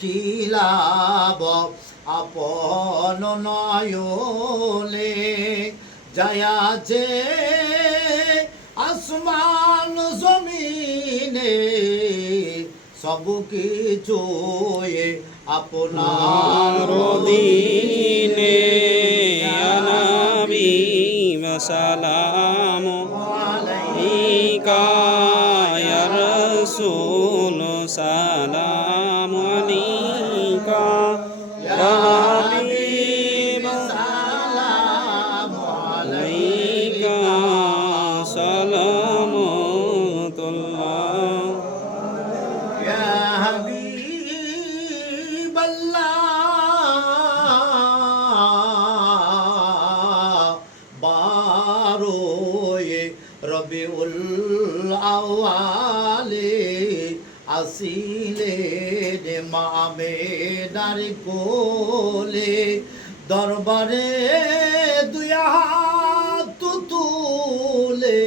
কি লাভ আপন নয়নে যায়া যে আসমান জমিনে সব কিছু আপনার দিনে নবী সালাম আলাইকা ইয়া রাসূল সালাম আলাইকা ইয়া হাবিব সালাম আলাইকা সালামুল্লাহ ইয়া হাবিবাল্লাহ বারোয়ে রবিউল আউয়ালে আসিলে মামে নারী কোলে দরবারে দুই হাত তুলে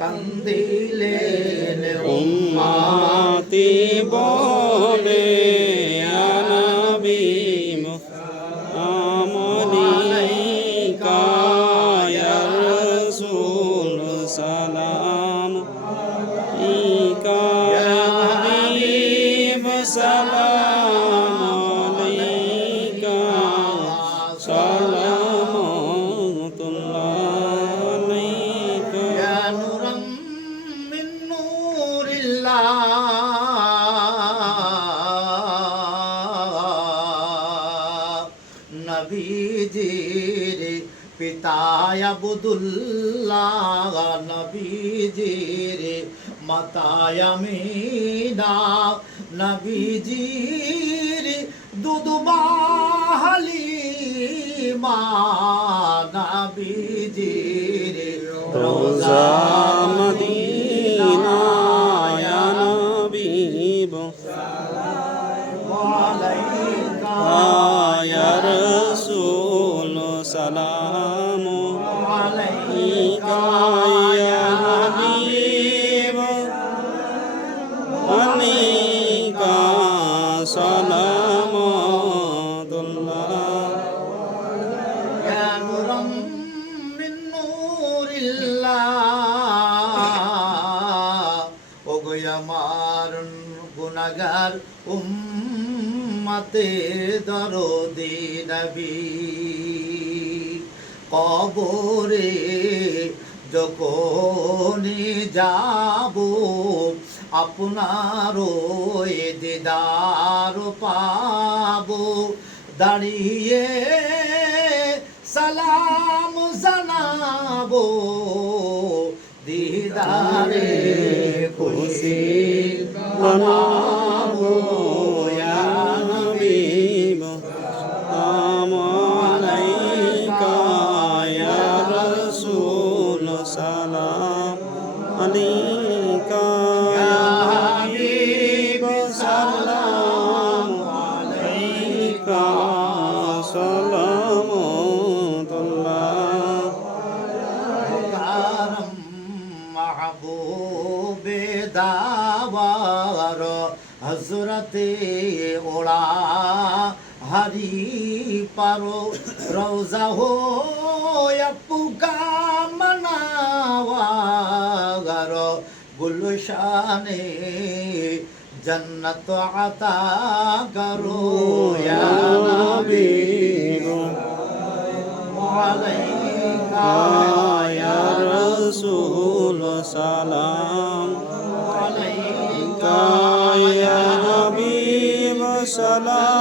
কান্দিলেন উম্মতি বলে ইয়া নবী আলাইকা ইয়া রাসূল সালাম আলাইকা ইয়া হাবিব সালাম আলাইকা সালামুল্লাহ আলাইকা يا نورا من نور الله নবীজির পিতা আবদুল্লাহ নবীজির মাতা আমিনা নবীজির দুধবা হালিমা নবীজির রোজা মদিনা ইয়া নবী আলাইকা ইয়া রাসূল সালাম আলাইকা ইয়া হাবিব আলাইকা সালামুল্লাহ يا نورا من نور الله ওগো আমার গুনাহগার উম্মতে দরদি নবী কবরে যখন যাব আপনার দিদার পাবো দাঁড়িয়ে সালাম জানাবো দিদারে খুশি মানাবো ইয়া হাবিব আলাইকা ইয়া রাসূল সালাম আলাইকা ইয়া হাবিব সালাম আলাইকা সালামুল্লাহ কারম মাহবুবে দাওয়ার হযরতে ওড়া হারি পারো রওজা হো আপুকা মনাওয়ার গুলশানে জন্নত আতা করো ইয়া নবী আলাইকা ইয়া রাসূল সালাম আলাইকা ইয়া হাবিব সালাম